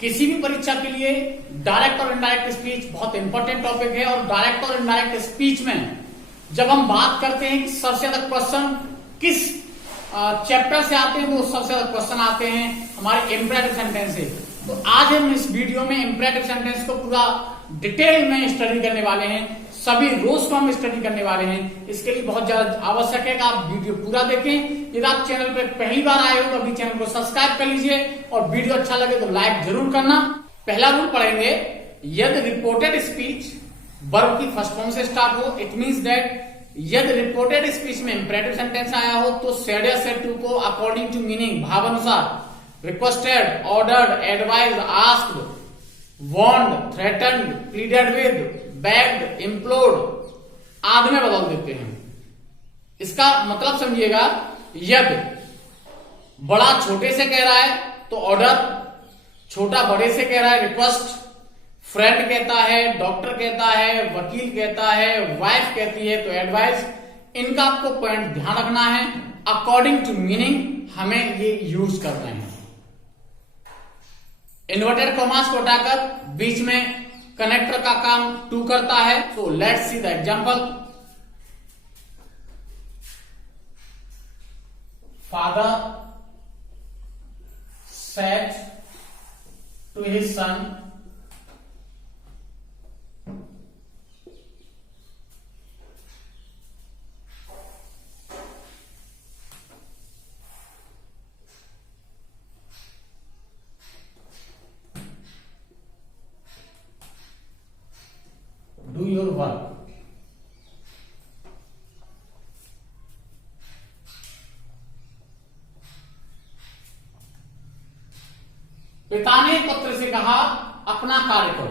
किसी भी परीक्षा के लिए डायरेक्ट और इनडायरेक्ट स्पीच बहुत इंपॉर्टेंट टॉपिक है। और डायरेक्ट और इनडायरेक्ट स्पीच में जब हम बात करते हैं कि सबसे ज्यादा क्वेश्चन किस चैप्टर से आते हैं, वो सबसे ज्यादा क्वेश्चन आते हैं हमारे इंपरेटिव सेंटेंस से। तो आज हम इस वीडियो में इंपरेटिव सेंटेंस को पूरा डिटेल में स्टडी करने वाले हैं, सभी रोज को हम स्टडी करने वाले हैं। इसके लिए बहुत ज्यादा आवश्यक है कि आप वीडियो पूरा देखें। यदि आप चैनल पर पहली बार आए हो तो अभी चैनल को सब्सक्राइब कर लीजिए और वीडियो अच्छा लगे तो लाइक जरूर करना। पहला रूल पढ़ेंगे, यदि रिपोर्टेड स्पीच वर्ब की फर्स्ट फॉर्म से स्टार्ट हो, इट मीन्स दैट यदि रिपोर्टेड स्पीच में इंपरेटिव सेंटेंस आया हो तो सेड या सेड टू को अकॉर्डिंग टू मीनिंग भावानुसार requested, ordered, advise, asked, warned, threatened, pleaded with, begged, implored आदि में बदल देते हैं। इसका मतलब समझिएगा, यदि बड़ा छोटे से कह रहा है तो ऑर्डर, छोटा बड़े से कह रहा है रिक्वेस्ट, फ्रेंड कहता है, डॉक्टर कहता है, वकील कहता है, वाइफ कहती है तो एडवाइस। इनका आपको पॉइंट ध्यान रखना है, अकॉर्डिंग टू मीनिंग हमें ये यूज करना है। इन्वर्टेड कॉमास को हटाकर बीच में कनेक्टर का काम टू करता है। So let's see the example. Father said to his son, do your work। पिता ने पुत्र से कहा अपना कार्य करो।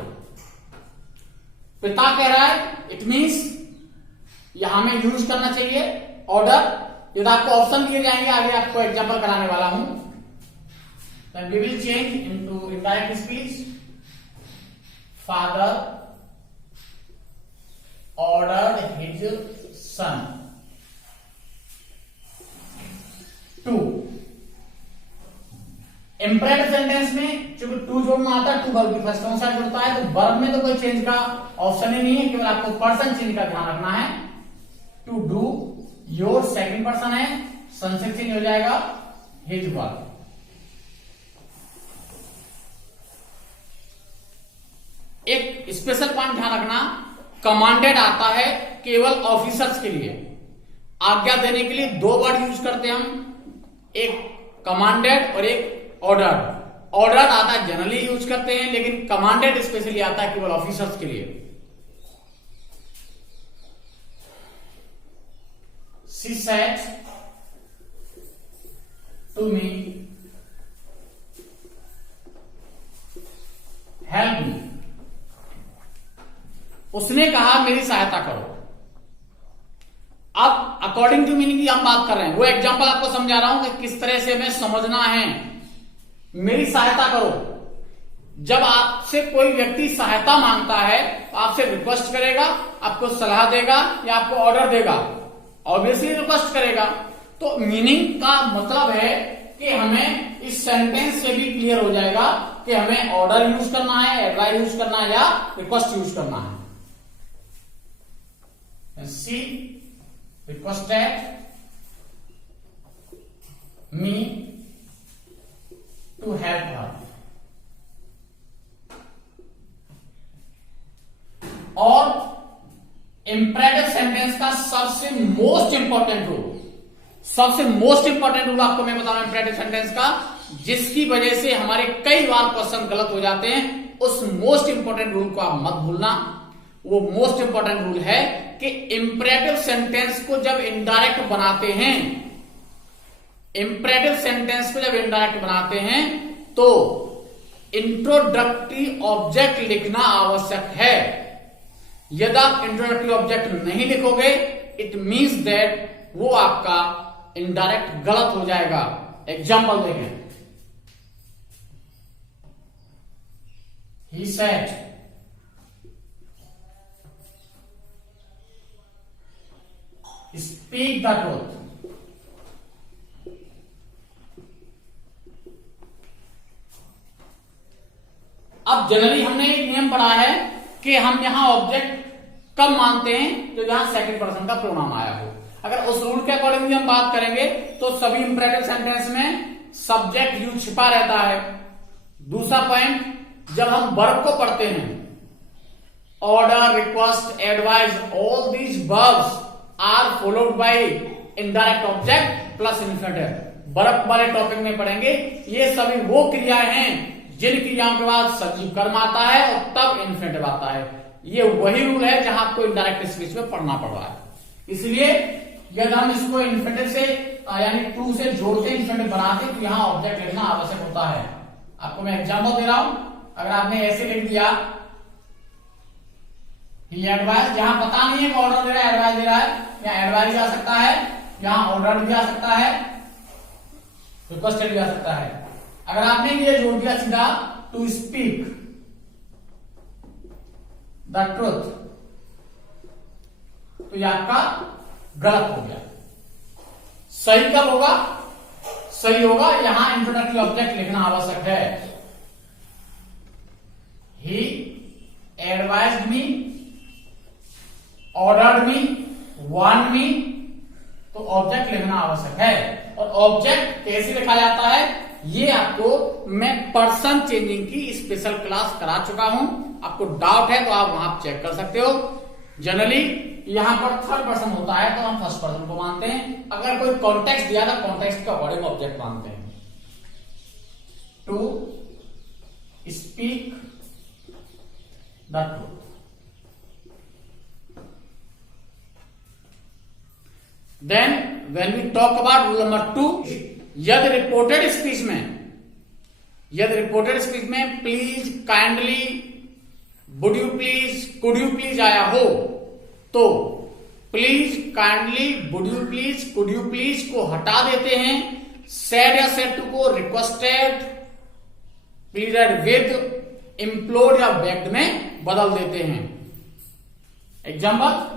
पिता कह रहा है, इट मीन्स यहां में यूज करना चाहिए ऑर्डर। यदि आपको ऑप्शन दिए जाएंगे, आगे आपको एग्जांपल कराने वाला हूं, then we will change into indirect speech। father ordered his son to। Imperative sentence में चूंकि टू जोड़ना आता है, टू वर्ब की फर्स्ट फॉर्म से जुड़ता है, तो वर्ब में तो कोई चेंज का ऑप्शन ही नहीं है, केवल आपको पर्सन चेंज का ध्यान रखना है। To do, your second person है, सन से चेंज हो जाएगा हिज वर्क। एक स्पेशल पॉइंट ध्यान रखना, कमांडेड आता है केवल ऑफिसर्स के लिए, आज्ञा देने के लिए दो वर्ड यूज करते हैं हम, एक कमांडेड और एक ऑर्डर्ड। ऑर्डर्ड आता है जनरली यूज करते हैं, लेकिन कमांडेड स्पेशली आता है केवल ऑफिसर्स के लिए। She said to me help me. उसने कहा मेरी सहायता करो। अब अकॉर्डिंग टू मीनिंग की हम बात कर रहे हैं, वो एग्जांपल आपको समझा रहा हूं कि किस तरह से हमें समझना है। मेरी सहायता करो, जब आपसे कोई व्यक्ति सहायता मांगता है तो आपसे रिक्वेस्ट करेगा, आपको सलाह देगा या आपको ऑर्डर देगा, ऑब्वियसली रिक्वेस्ट करेगा। तो मीनिंग का मतलब है कि हमें इस सेंटेंस से भी क्लियर हो जाएगा कि हमें ऑर्डर यूज करना है, एडवाइस यूज करना है या रिक्वेस्ट यूज करना है। She requested me to help her। और इंपरेटिव सेंटेंस का सबसे मोस्ट इंपॉर्टेंट रूल आपको मैं बता रहा हूं इंपरेटिव सेंटेंस का, जिसकी वजह से हमारे कई बार क्वेश्चन गलत हो जाते हैं। उस मोस्ट इंपॉर्टेंट रूल को आप मत भूलना। वो मोस्ट इंपॉर्टेंट रूल है कि इंपरेटिव सेंटेंस को जब इनडायरेक्ट बनाते हैं, इंपरेटिव सेंटेंस को जब इनडायरेक्ट बनाते हैं तो इंट्रोडक्टरी ऑब्जेक्ट लिखना आवश्यक है। यदि आप इंट्रोडक्टरी ऑब्जेक्ट नहीं लिखोगे, इट मींस दैट वो आपका इनडायरेक्ट गलत हो जाएगा। एग्जांपल देखें, he said speak the truth। अब जनरली हमने एक नियम पढ़ा है कि हम यहां ऑब्जेक्ट कब मानते हैं, जब यहां सेकंड पर्सन का प्रोनाउन आया हो। अगर उस रूल के अकॉर्डिंग हम बात करेंगे तो सभी इंपरेटिव सेंटेंस में सब्जेक्ट यू छिपा रहता है। दूसरा पॉइंट, जब हम वर्ब को पढ़ते हैं, order, request, advise, all these verbs are followed by indirect object plus infinitive. Verb वाले टॉपिक में पढ़ेंगे, ये सभी वो क्रियाएं हैं जिन क्रियाओं के बाद सजीव कर्म आता है और तब इन्फिनेटिव आता है। ये वही रूल है जहां आपको इनडायरेक्ट स्पीच में पढ़ना पड़ रहा है। इसलिए यदि हम इसको इन्फिनेटिव से यानी टू से जोड़ के इन्फिनेटिव बनाते तो यहां ऑब्जेक्ट लिखना आवश्यक होता है। आपको मैं एग्जाम्पल दे रहा हूं, अगर आपने ऐसे लिख दिया एडवाइस, जहां पता नहीं है कि ऑर्डर दे रहा है एडवाइस दे रहा है, या एडवाइस आ सकता है, यहां ऑर्डर भी आ सकता है, रिक्वेस्टेड भी आ सकता है। अगर आपने ये जोड़ दिया सीधा टू स्पीक द ट्रुथ, तो ये आपका गलत हो गया। सही कब होगा? सही होगा यहां इंट्रोडक्टरी ऑब्जेक्ट लिखना आवश्यक है। ही एडवाइज्ड मी, ऑर्डर्ड मी, वार्न्ड मी, तो ऑब्जेक्ट लिखना आवश्यक है। और ऑब्जेक्ट कैसे लिखा जाता है ये आपको मैं पर्सन चेंजिंग की स्पेशल क्लास करा चुका हूं। आपको डाउट है तो आप वहां चेक कर सकते हो। जनरली यहां पर थर्ड पर्सन होता है तो हम फर्स्ट पर्सन को मानते हैं। अगर कोई कॉन्टेक्स्ट दिया था, कॉन्टेक्स्ट के अकॉर्डिंग ऑब्जेक्ट मानते हैं। To speak the truth, then when we talk about rule number 2, यदि रिपोर्टेड स्पीच में please, kindly, would you please, could you please आया हो तो please, kindly, would you please, could you please को हटा देते हैं। सेड या सेड टू को रिक्वेस्टेड, प्लीजेड विद, इम्प्लोर्ड या बेग्ड में बदल देते हैं। Example,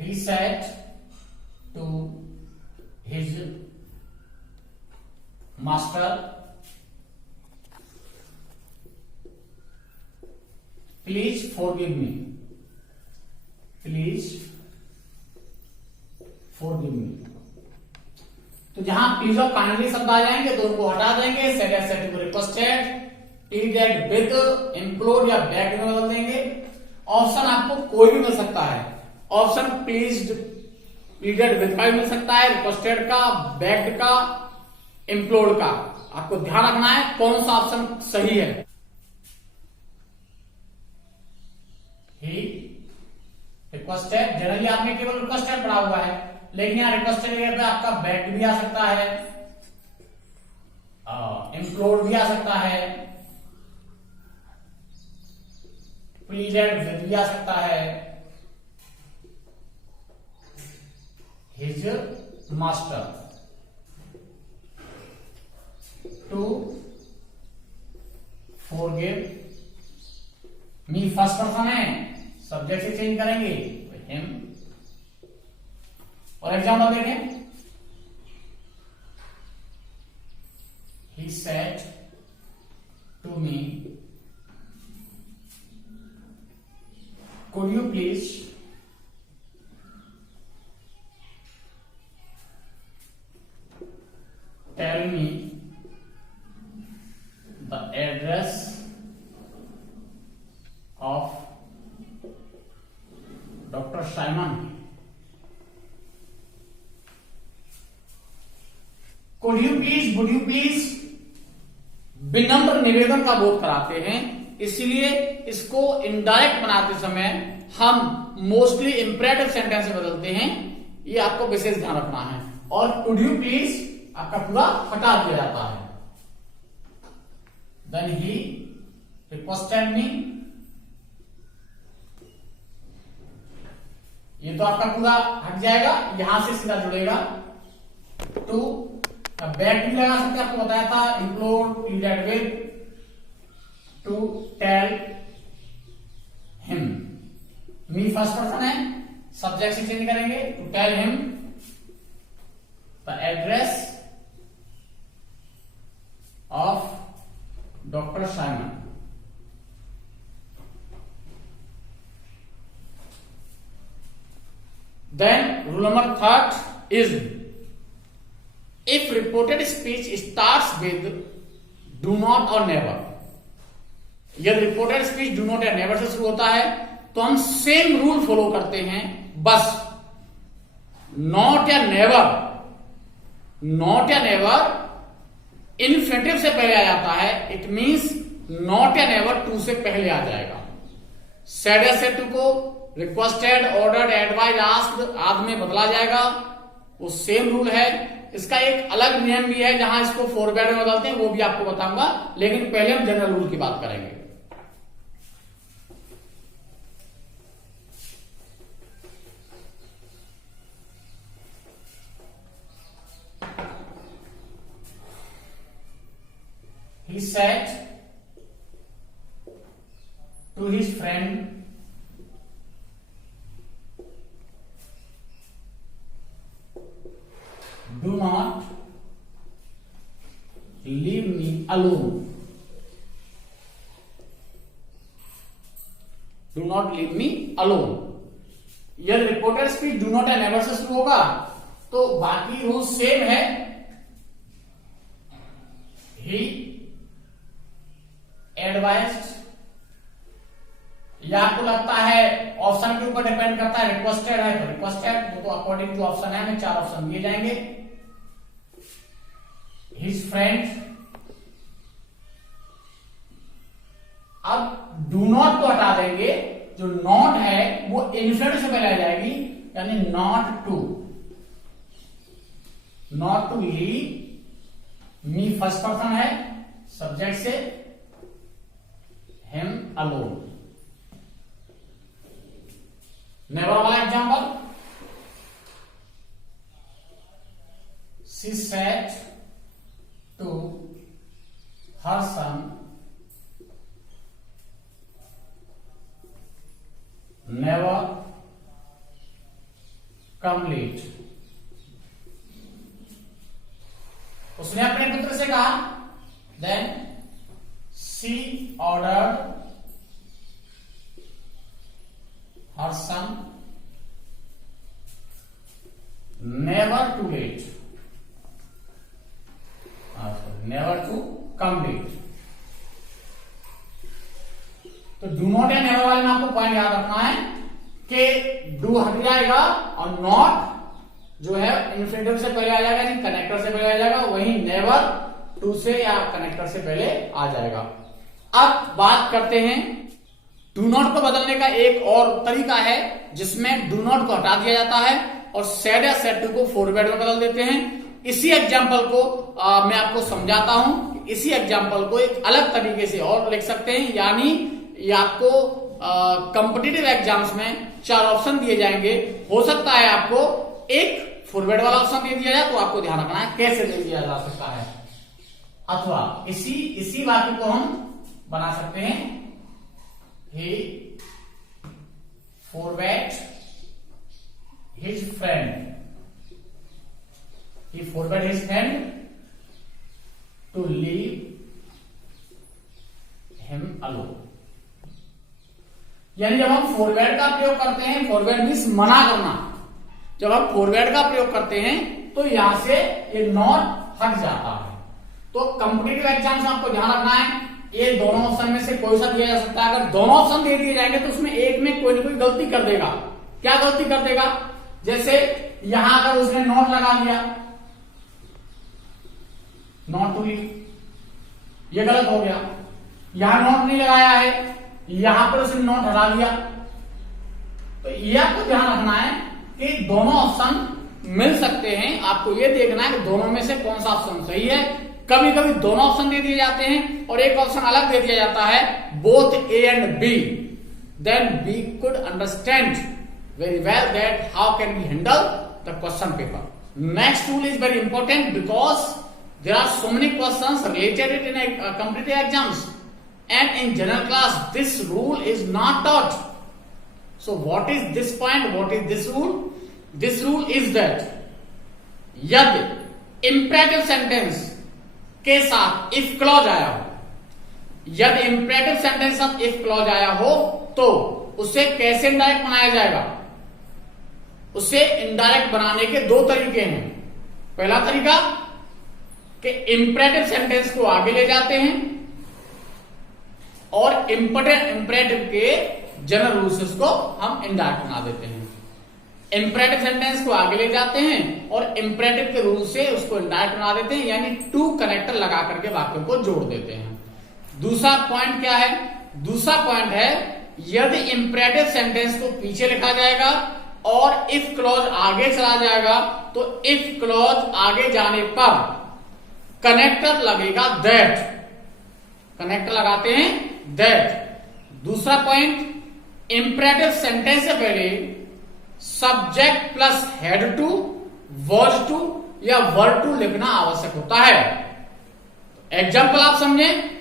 he said to his master, please forgive me, please forgive me। तो जहां प्लीज और काइंडली शब्द आ जाएंगे तो उनको हटा देंगे। सेड या said to requested, pleaded with, implored या बेग्ड में बदल देंगे। ऑप्शन आपको कोई भी मिल सकता है। ऑप्शन प्लीज्ड, प्लीडेड विद का भी मिल सकता है, रिक्वेस्टेड का, बेग्ड का, इम्प्लोर्ड का। आपको ध्यान रखना है कौन सा ऑप्शन सही है। ही रिक्वेस्टेड, जनरली आपने केवल रिक्वेस्टेड पढ़ा हुआ है, लेकिन यहां रिक्वेस्टेड पे आपका बेग्ड भी आ सकता है, इम्प्लोर्ड भी आ सकता है, प्लीडेड विद भी आ सकता है, his master, to forgive me, first person है, सब्जेक्ट से चेंज करेंगे him। और एग्जाम्पल देखें, he said to me, could you please tell me the address of Dr. Simon। Could you please, would you please विनम्र निवेदन का बोध कराते हैं, इसलिए इसको इनडायरेक्ट बनाते समय हम मोस्टली इंपरेटिव सेंटेंस से बदलते हैं। ये आपको विशेष ध्यान रखना है। और कुड यू प्लीज आपका पूरा हटा दिया जाता है। देन ही रिक्वेस्टेड मी, ये तो आपका पूरा हट जाएगा, यहां से सीधा जुड़ेगा। टू बैक भी लगा सकते, आपको बताया था, include, pleaded with, to tell him. Me first person है, सब्जेक्ट से चेंज करेंगे, to tell him, address of doctor Simon. Then rule number third is if reported speech starts with do not or never, यदि reported speech do not या never say शुरू होता है तो हम सेम रूल फॉलो करते हैं, बस नॉट या नेवर, नॉट या नेवर इन्फिनिटिव से पहले आ जाता है। इट मींस नॉट या नेवर टू से पहले आ जाएगा। सेड या सेड टू को रिक्वेस्टेड, ऑर्डर्ड, एडवाइज, आस्क्ड आदि में बदला जाएगा, वो सेम रूल है। इसका एक अलग नियम भी है जहां इसको फॉरवर्ड में बदलते हैं, वो भी आपको बताऊंगा, लेकिन पहले हम जनरल रूल की बात करेंगे। He said to his friend, do not leave me alone. Do not leave me alone. यदि रिपोर्टेड स्पीच डू नॉट या नेवर से शुरू होगा तो बाकी रूल सेम है। ही एडवाइज्ड, या आपको लगता है ऑप्शन के ऊपर डिपेंड करता है, रिक्वेस्टेड है तो रिक्वेस्टेड, वो तो अकॉर्डिंग टू ऑप्शन है, हमें 4 ऑप्शन दिए जाएंगे। हिज फ्रेंड, अब डू नॉट को हटा देंगे, जो नॉट है वो इन्फिनिटिव से पहले आ जाएगी, यानी not to leave me first person है सब्जेक्ट से, हिम अलोन। नेवर वाला example, she said to her son never come late. उसने अपने पुत्र से कहा, then she ordered her son never to late, never to come late। तो do not या नेवर वाले में आपको पॉइंट याद रखना है कि डू हट जाएगा और नॉट जो है इन्फिनिटिव से पहले आ जाएगा, यानी कनेक्टर से पहले आ जाएगा, वही नेवर टू से या कनेक्टर से पहले आ जाएगा। अब बात करते हैं डू नॉट को बदलने का एक और तरीका है जिसमें डू नॉट को हटा दिया जाता है और सेड या सेड टू को फॉरवर्ड में बदल देते हैं। इसी एग्जाम्पल को मैं आपको समझाता हूं। इसी एग्जाम्पल को एक अलग तरीके से और लिख सकते हैं, यानी ये आपको कॉम्पिटिटिव एग्जाम्स में 4 ऑप्शन दिए जाएंगे। हो सकता है आपको एक फॉरवर्ड वाला ऑप्शन दे दिया जाए, तो आपको ध्यान रखना है कैसे दे दिया जा सकता है, अथवा इसी वाक्य को हम बना सकते हैं, he forward his friend, he forward his friend to leave him alone। यानी जब हम फॉरवर्ड का प्रयोग करते हैं, फॉरवर्ड मीन्स मना करना, जब हम फॉरवर्ड का प्रयोग करते हैं तो यहां से ये नॉट हट जाता है। तो कॉम्पिटिटिव एग्जाम में आपको ध्यान रखना है, ये दोनों ऑप्शन में से कोई सा दिया जा सकता है। अगर दोनों ऑप्शन दे दिए जाएंगे तो उसमें एक में कोई ना कोई गलती कर देगा। क्या गलती कर देगा? जैसे यहां अगर उसने नॉट लगा दिया, नॉट टू लीव, ये गलत हो गया। यहां नॉट नहीं लगाया है, यहां पर उसने नॉट हटा दिया। तो ये आपको ध्यान रखना है कि दोनों ऑप्शन मिल सकते हैं। आपको ये देखना है कि दोनों में से कौन सा ऑप्शन सही है। कभी कभी दोनों ऑप्शन दे दिए जाते हैं और एक ऑप्शन अलग दे दिया जाता है, both A and B, then we could understand very well that how can we handle the question paper. Next rule is very important because there are so many questions related in competitive exams and in general class this rule is not taught. So what is this point? What is this rule? This rule is that यदि imperative sentence के साथ if clause आया हो, यदि imperative sentence के साथ if clause आया हो तो उसे कैसे इनडायरेक्ट बनाया जाएगा? उसे इनडायरेक्ट बनाने के दो तरीके हैं। पहला तरीका कि इंपरेटिव सेंटेंस को आगे ले जाते हैं और इंपरेटिव के जनरल रूल्स को हम इनडायरेक्ट बना देते हैं। इंपरेटिव सेंटेंस को आगे ले जाते हैं और इंपरेटिव के रूल से उसको इनडायरेक्ट बना देते हैं, यानी टू कनेक्टर लगा करके वाक्यों को जोड़ देते हैं। दूसरा पॉइंट क्या है? दूसरा पॉइंट है यदि इंपरेटिव सेंटेंस को पीछे लिखा जाएगा और इफ क्लॉज आगे चला जाएगा तो इफ क्लॉज आगे जाने पर कनेक्टर लगेगा दैट, कनेक्टर लगाते हैं दैट। दूसरा पॉइंट, इंपरेटिव सेंटेंस से पहले subject plus had to, verb to या वर्ब टू लिखना आवश्यक होता है। एग्जाम्पल आप समझें।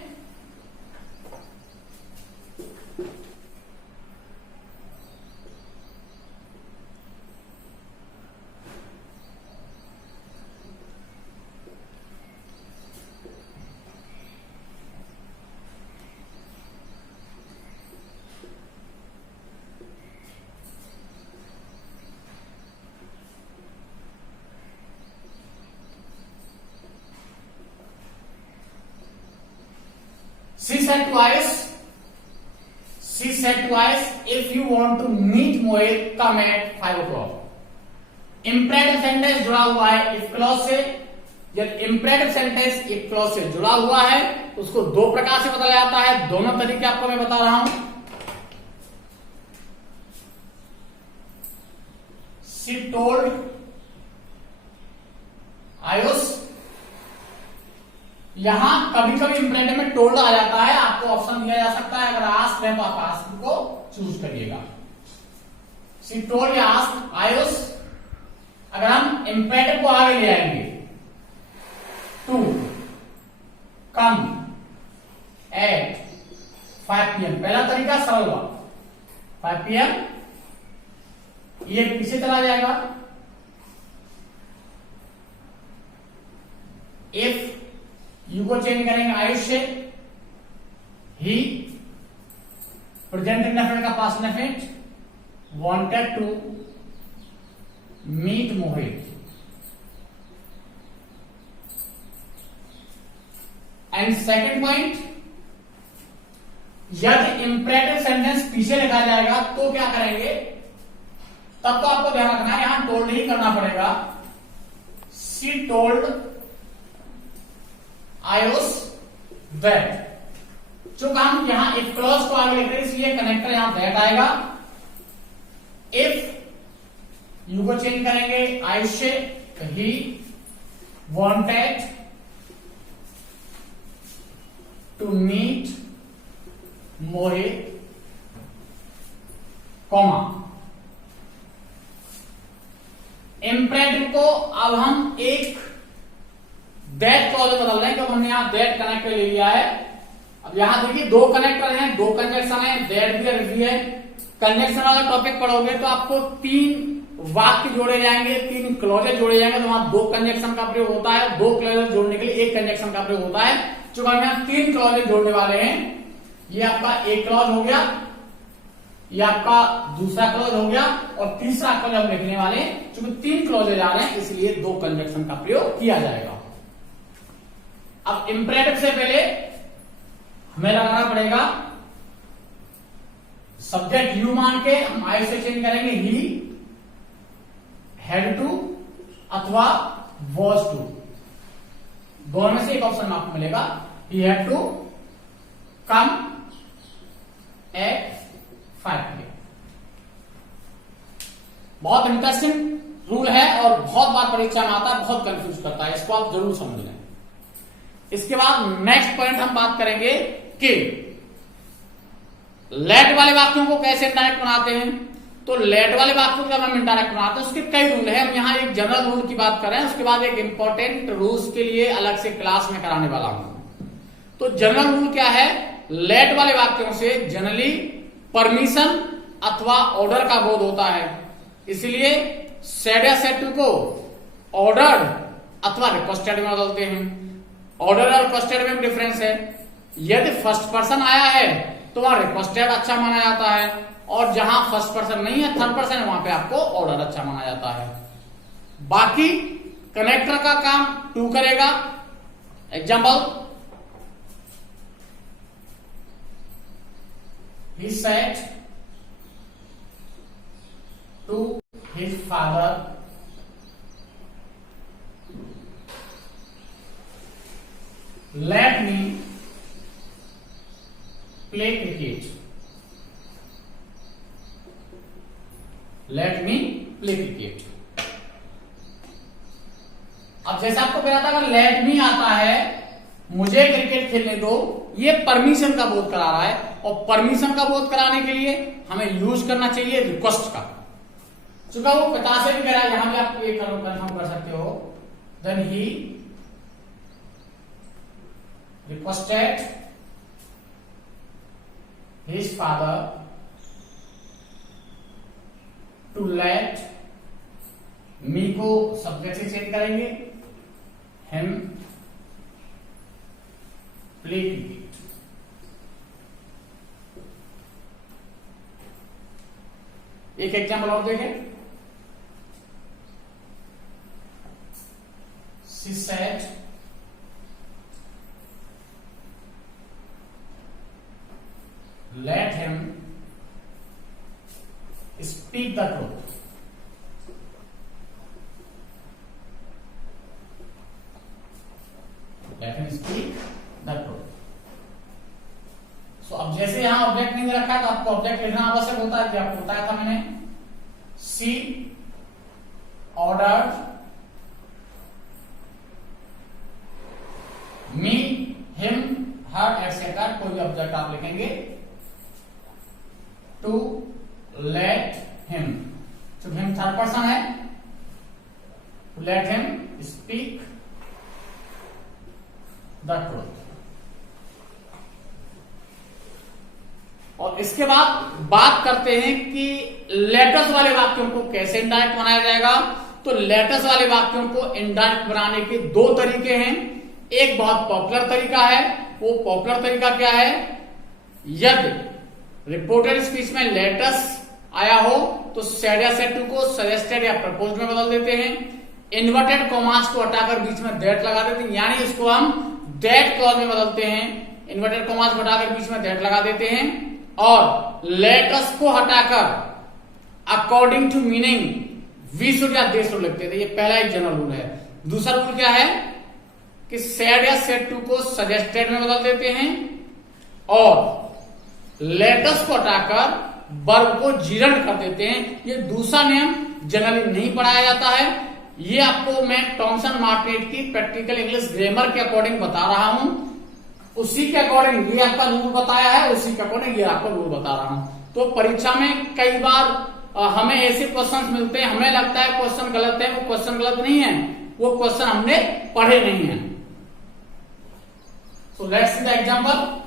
She said twice, if you want to meet Mohit, come at 5 o'clock। Imperative sentence जुड़ा हुआ है इफ क्लॉज से। जब इंपरेटिव सेंटेंस इफ क्लॉज से जुड़ा हुआ है उसको दो प्रकार से बताया जाता है। दोनों तरीके आपको मैं बता रहा हूं। She told आयुष, यहां कभी कभी इंपरेटिव में टोल्ड आ जाता है, आपको ऑप्शन दिया जा सकता है। अगर आस्क है तो आप आस्क को चूज करिएगा। शी टोल्ड या आस्क आयुष, अगर हम इंपरेटिव को आगे ले आएंगे टू कम एट 5 PM, पहला तरीका सरल हुआ 5 PM, ये पीछे चला जाएगा। इफ यू को चेंज करेंगे आयुष से ही, प्रेजेंट इंडेफिनिट का past indefinite, wanted to meet Mohit. And second point, यदि इंपरेटिव सेंटेंस पीछे लिखा जाएगा तो क्या करेंगे? तब तो आपको ध्यान रखना है, यहां टोल्ड ही करना पड़ेगा। She told Ayush that. जो हम यहां इफ क्लॉज को आगे लिख रहे हैं इसलिए कनेक्टर यहां दैट आएगा। इफ यू को चेंज करेंगे आयुष से he wanted to meet Mohit, comma. Imperative को अब हम एक दैट क्लॉज में बदल रहे हैं क्योंकि हमने यहां दैट कनेक्टर ले लिया है। अब यहां देखिए दो कनेक्टर हैं, दो कंजक्शन है, दैट भी और भी है। कंजक्शन वाला टॉपिक पढ़ोगे तो आपको 3 वाक्य जोड़े जाएंगे, 3 क्लॉजेज जोड़े जाएंगे, तो वहां 2 कंजक्शन का प्रयोग होता है। 2 क्लॉजेज जोड़ने के लिए 1 कंजक्शन का प्रयोग होता है। चूंकि हम यहां 3 क्लॉजेज जोड़ने वाले हैं, ये आपका एक क्लॉज हो गया, ये आपका दूसरा क्लॉज हो गया और तीसरा क्लॉज हम लिखने वाले हैं। चूंकि 3 क्लॉजेज आ रहे हैं इसलिए 2 कंजक्शन का प्रयोग किया जाएगा। अब इंपरेटिव से पहले हमें लगाना पड़ेगा सब्जेक्ट यू मान के हम आई से चेंज करेंगे ही, हैड टू अथवा वॉज टू, दोनों में से एक ऑप्शन आपको मिलेगा। He had to come at 5 PM। बहुत इंटरेस्टिंग रूल है और बहुत बार परीक्षा में आता है, बहुत कंफ्यूज करता है, इसको आप जरूर समझ लें। इसके बाद नेक्स्ट पॉइंट हम बात करेंगे कि लेट वाले वाक्यों को कैसे इंडायरेक्ट बनाते हैं। तो लेट वाले वाक्यों को जब हम इंडायरेक्ट बनाते हैं उसके कई रूल हैं। हम यहां एक जनरल रूल की बात कर रहे हैं, उसके बाद एक इंपॉर्टेंट रूल्स के लिए अलग से क्लास में कराने वाला हूं। तो जनरल रूल क्या है? लेट वाले वाक्यों से जनरली परमिशन अथवा ऑर्डर का बोध होता है, इसलिए सेड या सेड टू को ऑर्डर्ड अथवा रिक्वेस्टेड में बदलते हैं। ऑर्डर और रिक्वेस्टेड में डिफरेंस है। यदि फर्स्ट पर्सन आया है तो वहां रिक्वेस्टेड अच्छा माना जाता है, और जहां फर्स्ट पर्सन नहीं है, थर्ड पर्सन है, वहां पे आपको ऑर्डर अच्छा माना जाता है। बाकी कनेक्टर का काम टू करेगा। Example, he said to his father, let me play cricket. Let me play cricket. अब जैसे आपको कहा था, अगर लेट मी आता है, मुझे क्रिकेट खेलने दो, ये परमिशन का बोध करा रहा है, और परमिशन का बोध कराने के लिए हमें यूज करना चाहिए रिक्वेस्ट का। चूंकि वो पिता से भी कह रहा है, यहां भी आप ये कंफर्म कर सकते हो, then he requested his father to let me को सब्जेक्ट से चेंज करेंगे, हिम प्ले क्रिकेट। एक एग्जाम्पल और देखें। She said, let him speak the truth. Let him speak the truth. So, अब जैसे यहां ऑब्जेक्ट नहीं रखा है तो आपको ऑब्जेक्ट लिखना आवश्यक होता है। क्या आपको बताया था मैंने? She ordered me, him, her, etcetera, कोई भी ऑब्जेक्ट आप लिखेंगे, टू लेट हिम। तो हिम थर्ड पर्सन है, to let him speak the truth. और इसके बाद बात करते हैं कि लेटर्स वाले वाक्यों को कैसे इनडायरेक्ट बनाया जाएगा। तो लेटर्स वाले वाक्यों को इनडायरेक्ट बनाने के दो तरीके हैं। एक बहुत पॉपुलर तरीका है। वो पॉपुलर तरीका क्या है? यदि रिपोर्टेड स्पीच में लेटर्स आया हो तो सेड या सेड टू को सजेस्टेड या प्रपोज में बदल देते हैं। इन्वर्टेड कॉमास को हटाकर बीच में दैट लगा देते हैं, यानी इसको हम दैट क्लॉज में बदलते हैं। इन्वर्टेड कॉमास को हटाकर बीच में दैट लगा देते हैं, और लेटर्स को हटाकर according to meaning we should या दे शुड लिखते थे। ये पहला एक जनरल रूल है। दूसरा रूल क्या है कि सेड या सेड टू को सजेस्टेड में बदल देते हैं, और लेटर्स को हटाकर वर्ब को जीरंड कर देते हैं। ये दूसरा नियम जनरली नहीं पढ़ाया जाता है। ये आपको मैं टॉमसन मार्टिनेट की प्रैक्टिकल इंग्लिश ग्रामर के अकॉर्डिंग बता रहा हूं। उसी के अकॉर्डिंग ये आपका रूल बताया है, उसी के अकॉर्डिंग ये आपको रूल बता रहा हूं। तो परीक्षा में कई बार हमें ऐसे क्वेश्चन मिलते हैं, हमें लगता है क्वेश्चन गलत है। वो क्वेश्चन गलत नहीं है, वो क्वेश्चन हमने पढ़े नहीं है। So let's see the example.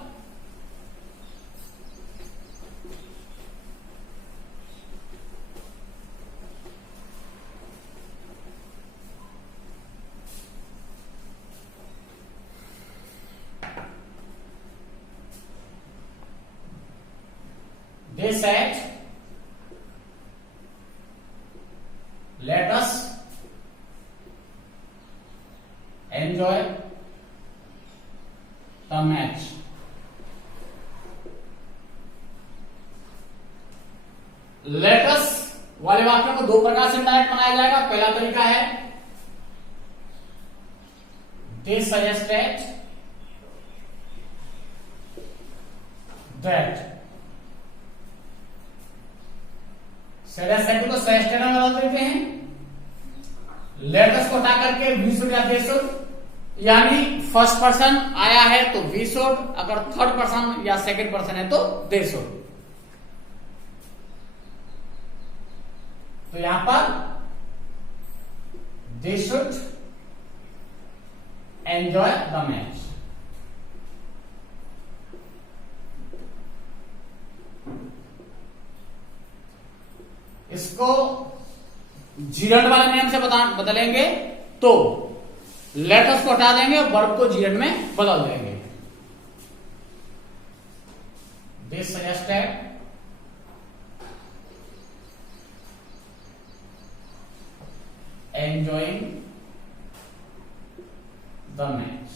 They said, let us enjoy the match. Let us वाले वाक्यों को दो प्रकार से इनडायरेक्ट बनाया जाएगा। पहला तरीका है they suggested that, सेड को सजेस्टेड में बदल देते हैं। लेटर्स को हटा करके वी शुड या दे शुड, यानी फर्स्ट पर्सन आया है तो वी शुड, अगर थर्ड पर्सन या सेकंड पर्सन है तो दे शुड। तो यहां पर they should enjoy the match. इसको जीरंड वाले नियम से बदलेंगे तो लेटर्स को हटा देंगे और वर्ब को जीएड में बदल देंगे। दे सजेस्टेड enjoying the match।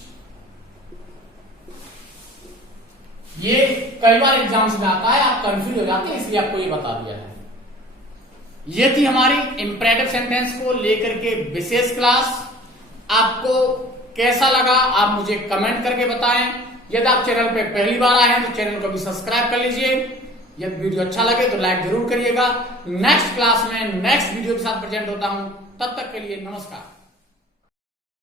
ये कई बार एग्जाम्स में आता है, आप कंफ्यूज हो जाते हैं, इसलिए आपको ये बता दिया है। ये थी हमारी इंपरेटिव सेंटेंस को लेकर के विशेष क्लास। आपको कैसा लगा आप मुझे कमेंट करके बताएं। यदि आप चैनल पे पहली बार आए हैं तो चैनल को भी सब्सक्राइब कर लीजिए। यदि वीडियो अच्छा लगे तो लाइक जरूर करिएगा। नेक्स्ट क्लास में नेक्स्ट वीडियो के साथ प्रेजेंट होता हूं, तब तक के लिए नमस्कार।